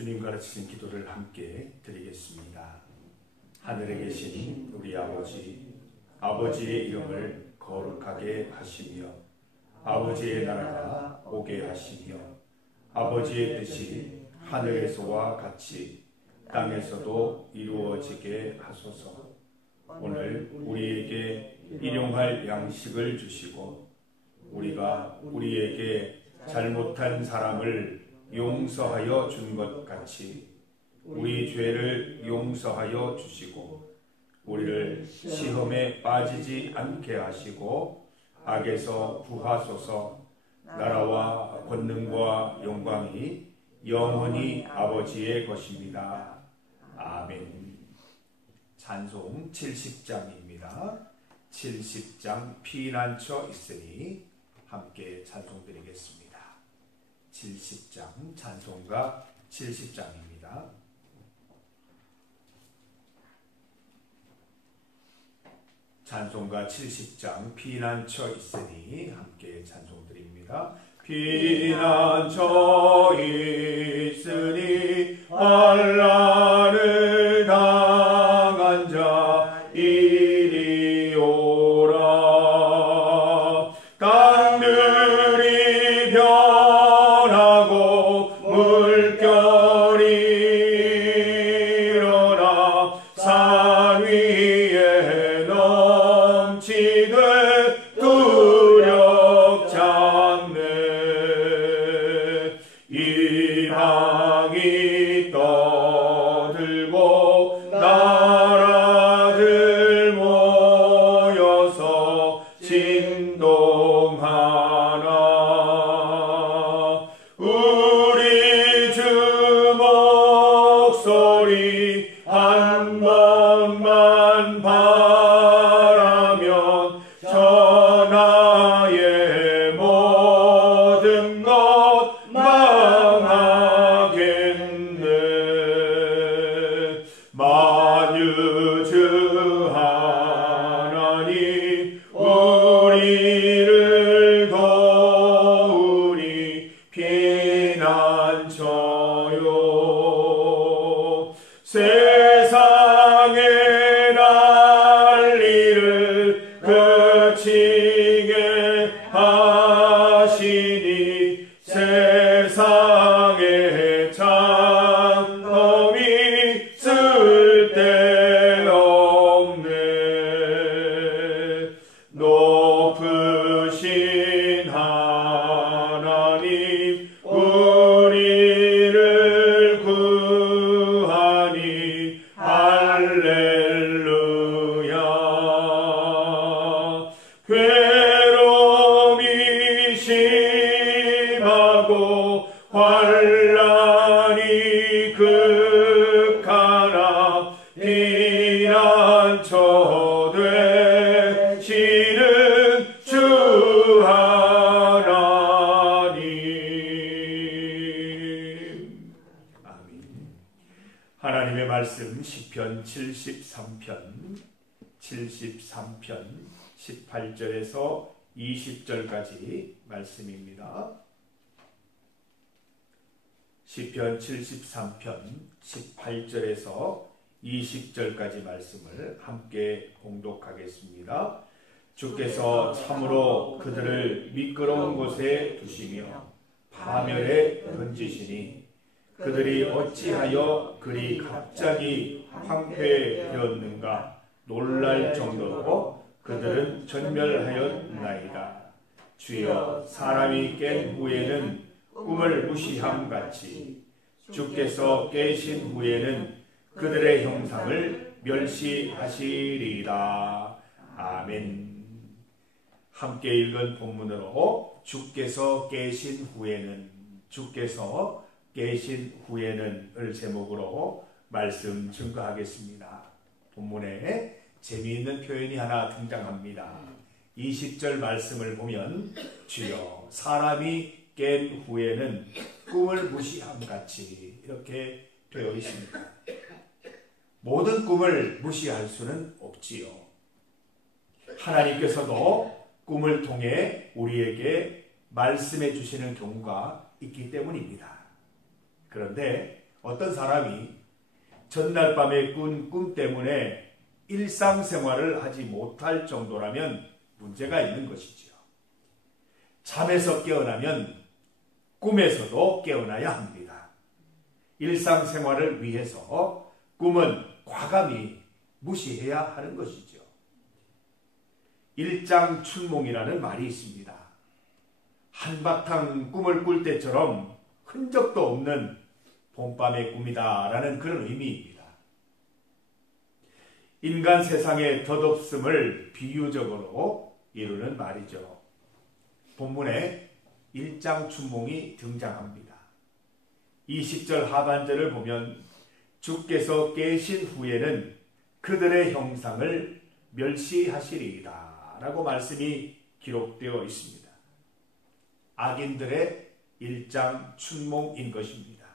주님 가르치신 기도를 함께 드리겠습니다. 하늘에 계신 우리 아버지, 아버지의 이름을 거룩하게 하시며 아버지의 나라가 오게 하시며 아버지의 뜻이 하늘에서와 같이 땅에서도 이루어지게 하소서. 오늘 우리에게 일용할 양식을 주시고 우리가 우리에게 잘못한 사람을 용서하여 준 것 같이 우리 죄를 용서하여 주시고 우리를 시험에 빠지지 않게 하시고 악에서 구하소서. 나라와 권능과 영광이 영원히 아버지의 것입니다. 아멘. 찬송 70장입니다. 70장 피난처 있으니 함께 찬송드리겠습니다. 70장 찬송가 70장입니다. 찬송가 70장 피난처 있으니 함께 찬송드립니다. 피난처 있으니 환난을 당한 자 이리 오라. 땅들이 변하고 물결이 일어나 산 위에 넘치되 두렵지 않네. 이방이 떠들고 나라들 모여서 진동하나. 우리 주 목소리 한 번만 바라면 천하의 모든 것 망하겠네. 만유주 하나님 우리를 도우니 피난처요. 세상의 난리를 그치게 하시니 세상의 장엄이 쓸데없네. 높으신 하나님 우리를 구하니 할렐루야. 괴로움이 심하고 환난이 극하나 피난처 되시는 주 하나님. 아멘. 하나님의 말씀 시편 73편 18절에서 20절까지 말씀입니다. 시편 73편 18절에서 20절까지 말씀을 함께 봉독하겠습니다. 주께서 참으로 그들을 미끄러운 곳에 두시며 파멸에 던지시니 그들이 어찌하여 그리 갑자기 황폐되었는가. 놀랄 정도로 그들은 전멸하였나이다. 주여, 사람이 깬 후에는 꿈을 무시함같이 주께서 깨신 후에는 그들의 형상을 멸시하시리라. 아멘. 함께 읽은 본문으로 주께서 깨신 후에는, 주께서 깨신 후에는을 제목으로 말씀 증거하겠습니다. 본문에 재미있는 표현이 하나 등장합니다. 20절 말씀을 보면 주여, 사람이 깬 후에는 꿈을 무시함같이 이렇게 되어 있습니다. 모든 꿈을 무시할 수는 없지요. 하나님께서도 꿈을 통해 우리에게 말씀해 주시는 경우가 있기 때문입니다. 그런데 어떤 사람이 전날 밤에 꾼 꿈 때문에 일상생활을 하지 못할 정도라면 문제가 있는 것이지요. 잠에서 깨어나면 꿈에서도 깨어나야 합니다. 일상생활을 위해서 꿈은 과감히 무시해야 하는 것이죠. 일장춘몽이라는 말이 있습니다. 한바탕 꿈을 꿀 때처럼 흔적도 없는 봄밤의 꿈이다라는 그런 의미입니다. 인간 세상의 덧없음을 비유적으로 이루는 말이죠. 본문에 일장춘몽이 등장합니다. 20절 하반절을 보면 주께서 깨신 후에는 그들의 형상을 멸시하시리이다 라고 말씀이 기록되어 있습니다. 악인들의 일장춘몽인 것입니다.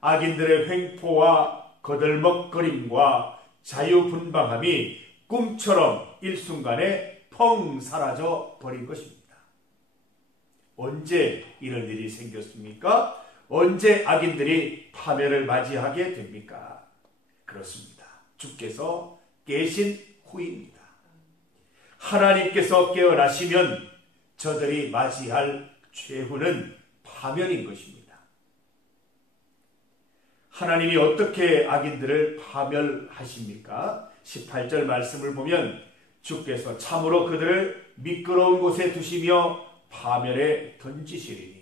악인들의 횡포와 거들먹거림과 자유분방함이 꿈처럼 일순간에 펑 사라져 버린 것입니다. 언제 이런 일이 생겼습니까? 언제 악인들이 파멸을 맞이하게 됩니까? 그렇습니다. 주께서 깨신 후입니다. 하나님께서 깨어나시면 저들이 맞이할 최후는 파멸인 것입니다. 하나님이 어떻게 악인들을 파멸하십니까? 18절 말씀을 보면 주께서 참으로 그들을 미끄러운 곳에 두시며 파멸에 던지시리니.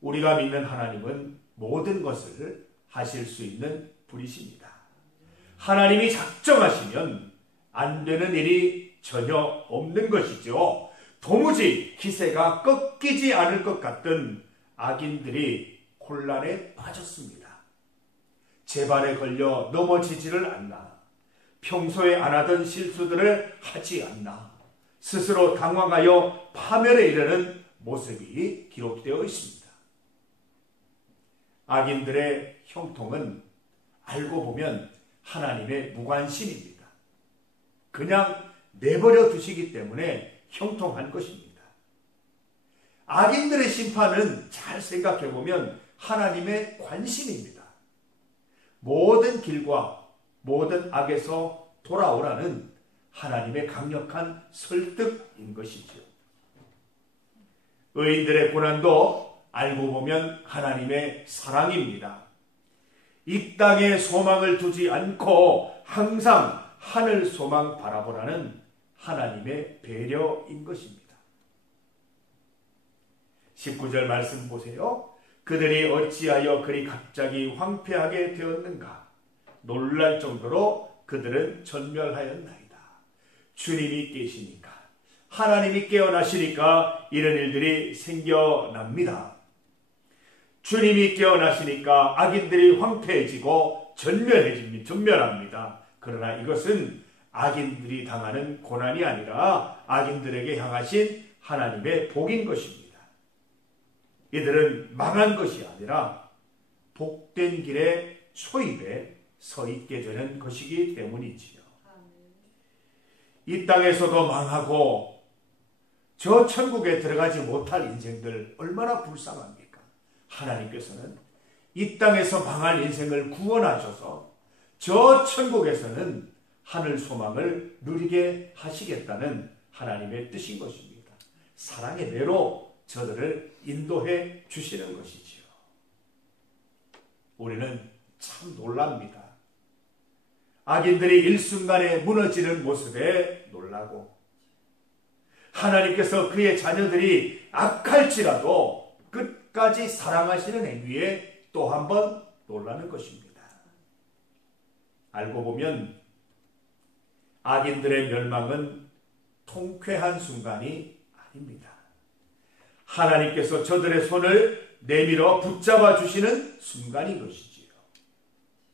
우리가 믿는 하나님은 모든 것을 하실 수 있는 분이십니다. 하나님이 작정하시면 안 되는 일이 전혀 없는 것이죠. 도무지 기세가 꺾이지 않을 것 같던 악인들이 혼란에 빠졌습니다. 재발에 걸려 넘어지지를 않나, 평소에 안 하던 실수들을 하지 않나, 스스로 당황하여 파멸에 이르는 모습이 기록되어 있습니다. 악인들의 형통은 알고 보면 하나님의 무관심입니다. 그냥 내버려 두시기 때문에 형통한 것입니다. 악인들의 심판은 잘 생각해 보면 하나님의 관심입니다. 모든 길과 모든 악에서 돌아오라는 하나님의 강력한 설득인 것이죠. 의인들의 고난도 알고 보면 하나님의 사랑입니다. 이 땅에 소망을 두지 않고 항상 하늘 소망 바라보라는 하나님의 배려인 것입니다. 19절 말씀 보세요. 그들이 어찌하여 그리 갑자기 황폐하게 되었는가? 놀랄 정도로 그들은 전멸하였나이다. 주님이 계시니까, 하나님이 깨어나시니까 이런 일들이 생겨납니다. 주님이 깨어나시니까 악인들이 황폐해지고 전멸합니다. 그러나 이것은 악인들이 당하는 고난이 아니라 악인들에게 향하신 하나님의 복인 것입니다. 이들은 망한 것이 아니라 복된 길의 초입에 서 있게 되는 것이기 때문이지요. 이 땅에서도 망하고 저 천국에 들어가지 못할 인생들 얼마나 불쌍합니까? 하나님께서는 이 땅에서 망할 인생을 구원하셔서 저 천국에서는 하늘 소망을 누리게 하시겠다는 하나님의 뜻인 것입니다. 사랑의 매로 저들을 인도해 주시는 것이지요. 우리는 참 놀랍니다. 악인들이 일순간에 무너지는 모습에 놀라고, 하나님께서 그의 자녀들이 악할지라도 끝까지 사랑하시는 행위에 또 한 번 놀라는 것입니다. 알고 보면 악인들의 멸망은 통쾌한 순간이 아닙니다. 하나님께서 저들의 손을 내밀어 붙잡아 주시는 순간인 것이지요.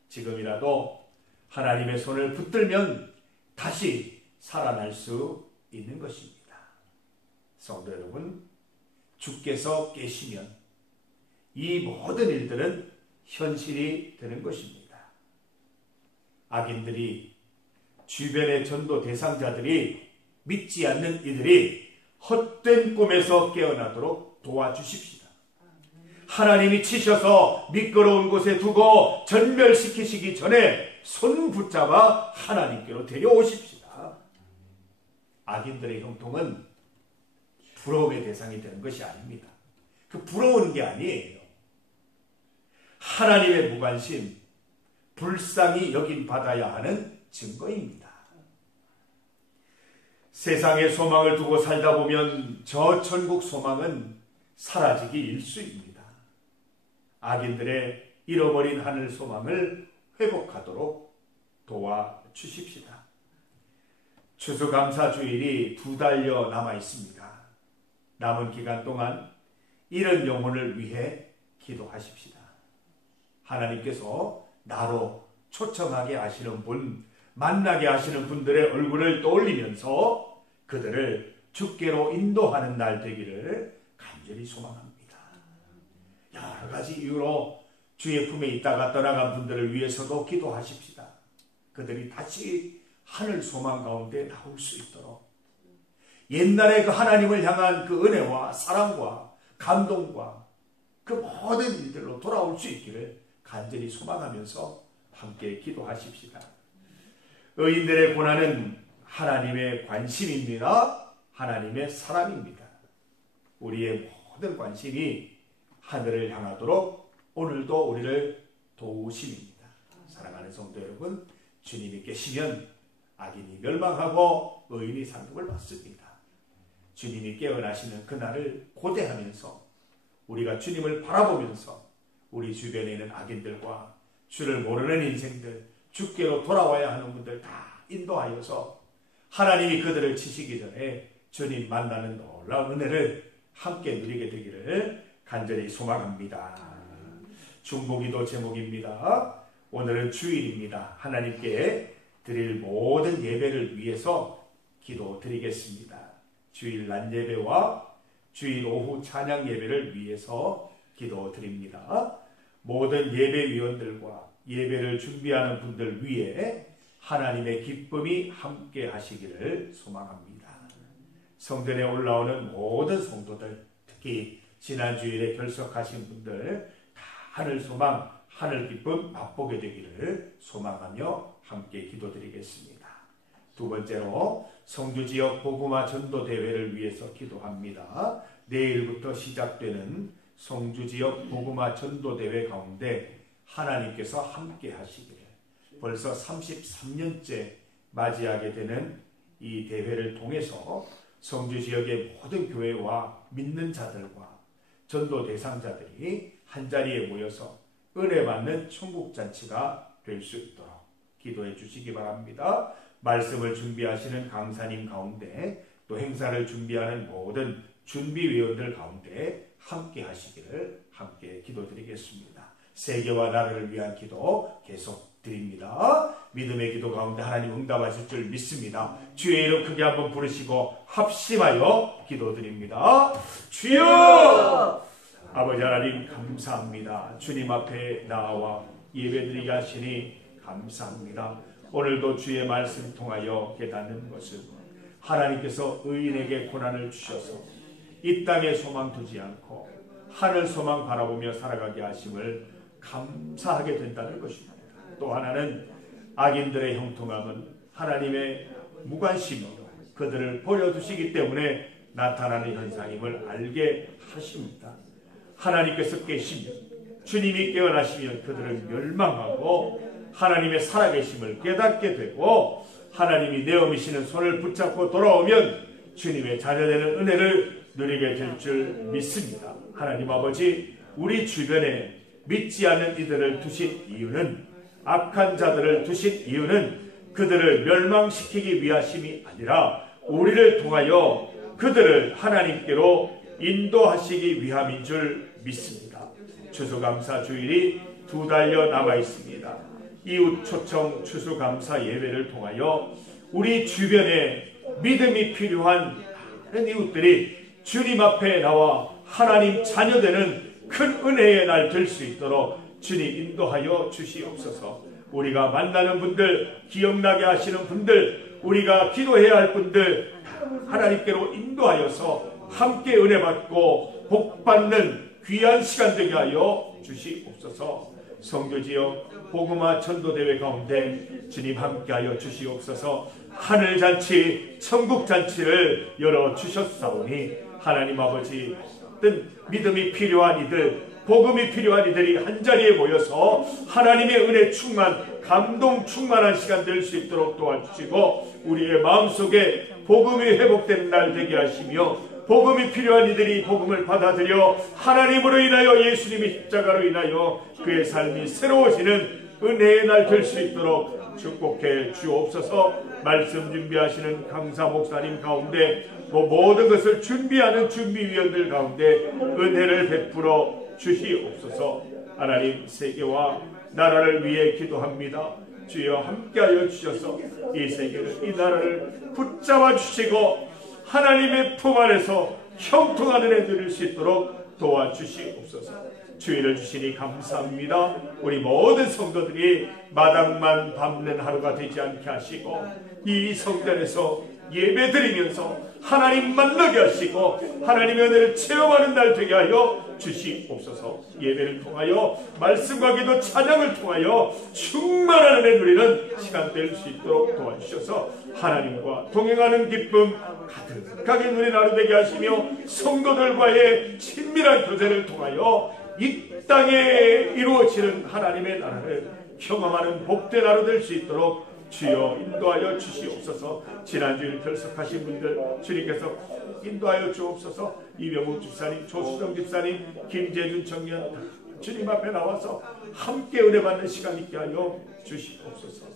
지금이라도 하나님의 손을 붙들면 다시 살아날 수 있는 것입니다. 성도 여러분, 주께서 계시면 이 모든 일들은 현실이 되는 것입니다. 악인들이, 주변의 전도 대상자들이, 믿지 않는 이들이 헛된 꿈에서 깨어나도록 도와주십시다. 하나님이 치셔서 미끄러운 곳에 두고 전멸시키시기 전에 손 붙잡아 하나님께로 데려오십시다. 악인들의 형통은 부러움의 대상이 되는 것이 아닙니다. 그 부러우는 게 아니에요. 하나님의 무관심, 불쌍히 여김받아야 하는 증거입니다. 세상에 소망을 두고 살다 보면 저 천국 소망은 사라지기 일쑤입니다. 악인들의 잃어버린 하늘 소망을 회복하도록 도와주십시다. 추수감사주일이 2달여 남아 있습니다. 남은 기간 동안 이런 영혼을 위해 기도하십시다. 하나님께서 나로 초청하게 하시는 분, 만나게 하시는 분들의 얼굴을 떠올리면서 그들을 주께로 인도하는 날 되기를 간절히 소망합니다. 여러 가지 이유로 주의 품에 있다가 떠나간 분들을 위해서도 기도하십시다. 그들이 다시 하늘 소망 가운데 나올 수 있도록 옛날에 그 하나님을 향한 그 은혜와 사랑과 감동과 그 모든 일들로 돌아올 수 있기를 간절히 소망하면서 함께 기도하십시다. 의인들의 고난은 하나님의 관심입니다. 하나님의 사랑입니다. 우리의 모든 관심이 하늘을 향하도록 오늘도 우리를 도우심입니다. 사랑하는 성도 여러분, 주님이 계시면 악인이 멸망하고 의인이 상급을 받습니다. 주님이 깨어나시는 그날을 고대하면서 우리가 주님을 바라보면서 우리 주변에 있는 악인들과 주를 모르는 인생들, 주께로 돌아와야 하는 분들 다 인도하여서 하나님이 그들을 치시기 전에 주님 만나는 놀라운 은혜를 함께 누리게 되기를 간절히 소망합니다. 중보기도 제목입니다. 오늘은 주일입니다. 하나님께 드릴 모든 예배를 위해서 기도드리겠습니다. 주일 낮 예배와 주일 오후 찬양 예배를 위해서 기도드립니다. 모든 예배위원들과 예배를 준비하는 분들 위해 하나님의 기쁨이 함께 하시기를 소망합니다. 성전에 올라오는 모든 성도들, 특히 지난 주일에 결석하신 분들 다 하늘 소망, 하늘 기쁨 맛보게 되기를 소망하며 함께 기도드리겠습니다. 두 번째로 성주지역 복음화 전도대회를 위해서 기도합니다. 내일부터 시작되는 성주지역 복음화 전도대회 가운데 하나님께서 함께 하시기를, 벌써 33년째 맞이하게 되는 이 대회를 통해서 성주지역의 모든 교회와 믿는 자들과 전도 대상자들이 한자리에 모여서 은혜 받는 천국잔치가 될 수 있도록 기도해 주시기 바랍니다. 말씀을 준비하시는 강사님 가운데 또 행사를 준비하는 모든 준비위원들 가운데 함께 하시기를 함께 기도드리겠습니다. 세계와 나라를 위한 기도 계속 드립니다. 믿음의 기도 가운데 하나님 응답하실 줄 믿습니다. 주의 이름 크게 한번 부르시고 합심하여 기도드립니다. 주여! 아버지 하나님 감사합니다. 주님 앞에 나와 예배드리게 하시니 감사합니다. 오늘도 주의 말씀 통하여 깨닫는 것은 하나님께서 의인에게 고난을 주셔서 이 땅에 소망 두지 않고 하늘 소망 바라보며 살아가게 하심을 감사하게 된다는 것입니다. 또 하나는 악인들의 형통함은 하나님의 무관심으로 그들을 버려두시기 때문에 나타나는 현상임을 알게 하십니다. 하나님께서 계시면, 주님이 깨어나시면 그들은 멸망하고 하나님의 살아계심을 깨닫게 되고 하나님이 내어미시는 손을 붙잡고 돌아오면 주님의 자녀되는 은혜를 누리게 될 줄 믿습니다. 하나님 아버지, 우리 주변에 믿지 않는 이들을 두신 이유는, 악한 자들을 두신 이유는 그들을 멸망시키기 위하심이 아니라 우리를 통하여 그들을 하나님께로 인도하시기 위함인 줄 믿습니다. 추수감사 주일이 2달여 남아 있습니다. 이웃 초청 추수감사 예배를 통하여 우리 주변에 믿음이 필요한 많은 이웃들이 주님 앞에 나와 하나님 자녀되는 큰 은혜의 날 될 수 있도록 주님 인도하여 주시옵소서. 우리가 만나는 분들, 기억나게 하시는 분들, 우리가 기도해야 할 분들 하나님께로 인도하여서 함께 은혜 받고 복 받는 귀한 시간 되게 하여 주시옵소서. 성교지역 복음화 전도대회 가운데 주님 함께하여 주시옵소서. 하늘잔치 천국잔치를 열어주셨사오니 하나님 아버지, 어떤 믿음이 필요한 이들, 복음이 필요한 이들이 한자리에 모여서 하나님의 은혜 충만, 감동 충만한 시간 될 수 있도록 도와주시고, 우리의 마음속에 복음이 회복되는 날 되게 하시며, 복음이 필요한 이들이 복음을 받아들여 하나님으로 인하여, 예수님의 십자가로 인하여 그의 삶이 새로워지는 은혜의 날 될 수 있도록 축복해 주옵소서. 말씀 준비하시는 강사 목사님 가운데, 그 모든 것을 준비하는 준비위원들 가운데 은혜를 베풀어 주시옵소서. 하나님, 세계와 나라를 위해 기도합니다. 주여 함께하여 주셔서 이 세계를, 이 나라를 붙잡아 주시고 하나님의 품 안에서 형통하는 애 누릴 수 있도록 도와주시옵소서. 주의를 주시니 감사합니다. 우리 모든 성도들이 마당만 밟는 하루가 되지 않게 하시고, 이 성전에서 예배 드리면서 하나님 만나게 하시고 하나님의 은혜를 체험하는 날 되게 하여 주시옵소서. 예배를 통하여 말씀과 기도 찬양을 통하여 충만한 은혜 누리는 시간 될 수 있도록 도와주셔서 하나님과 동행하는 기쁨 가득하게 누리는 하루 되게 하시며, 성도들과의 친밀한 교제를 통하여 이 땅에 이루어지는 하나님의 나라를 경험하는 복된 하루 될 수 있도록 주여 인도하여 주시옵소서. 지난주일 결석하신 분들 주님께서 인도하여 주옵소서. 이병욱 집사님, 조수정 집사님, 김재준 청년 주님 앞에 나와서 함께 은혜 받는 시간 있게 하여 주시옵소서.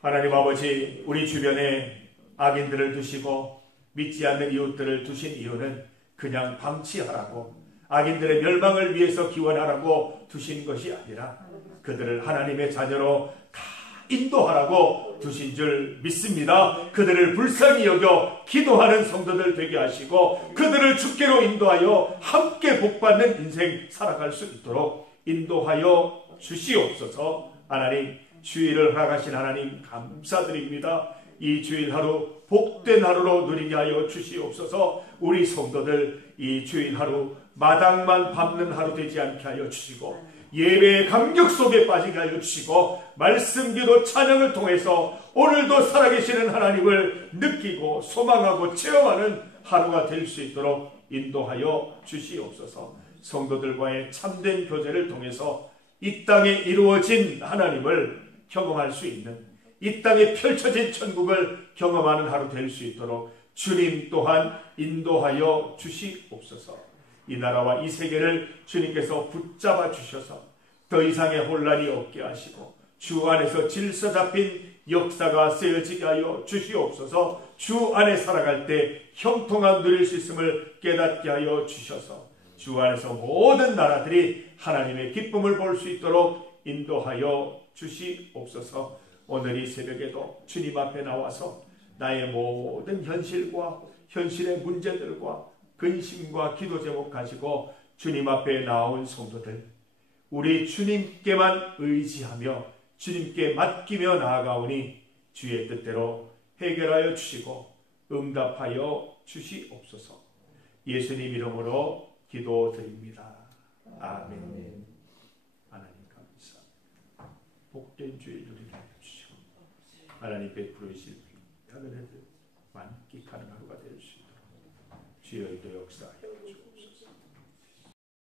하나님 아버지, 우리 주변에 악인들을 두시고 믿지 않는 이웃들을 두신 이유는 그냥 방치하라고, 악인들의 멸망을 위해서 기원하라고 두신 것이 아니라 그들을 하나님의 자녀로 다 인도하라고 두신 줄 믿습니다. 그들을 불쌍히 여겨 기도하는 성도들 되게 하시고, 그들을 주께로 인도하여 함께 복받는 인생 살아갈 수 있도록 인도하여 주시옵소서. 하나님, 주일을 허락하신 하나님 감사드립니다. 이 주일 하루 복된 하루로 누리게 하여 주시옵소서. 우리 성도들 이 주일 하루 마당만 밟는 하루 되지 않게 하여 주시고, 예배의 감격 속에 빠지게 하여 주시고, 말씀 기도 찬양을 통해서 오늘도 살아계시는 하나님을 느끼고 소망하고 체험하는 하루가 될 수 있도록 인도하여 주시옵소서. 성도들과의 참된 교제를 통해서 이 땅에 이루어진 하나님을 경험할 수 있는, 이 땅에 펼쳐진 천국을 경험하는 하루 될 수 있도록 주님 또한 인도하여 주시옵소서. 이 나라와 이 세계를 주님께서 붙잡아 주셔서 더 이상의 혼란이 없게 하시고 주 안에서 질서 잡힌 역사가 쓰여지게 하여 주시옵소서. 주 안에 살아갈 때 형통함 누릴 수 있음을 깨닫게 하여 주셔서 주 안에서 모든 나라들이 하나님의 기쁨을 볼 수 있도록 인도하여 주시옵소서. 오늘 이 새벽에도 주님 앞에 나와서 나의 모든 현실과 현실의 문제들과 근심과 기도 제목 가지고 주님 앞에 나온 성도들, 우리 주님께만 의지하며 주님께 맡기며 나아가오니 주의 뜻대로 해결하여 주시고 응답하여 주시옵소서. 예수님 이름으로 기도드립니다. 아멘. 하나님 감사합니다. 복된 주의 누리게 해주시고 하나님 베풀어 주실 하늘의 뜻 만끽하는 하루가 될 수 있도록 주여 도 역사하여 주시고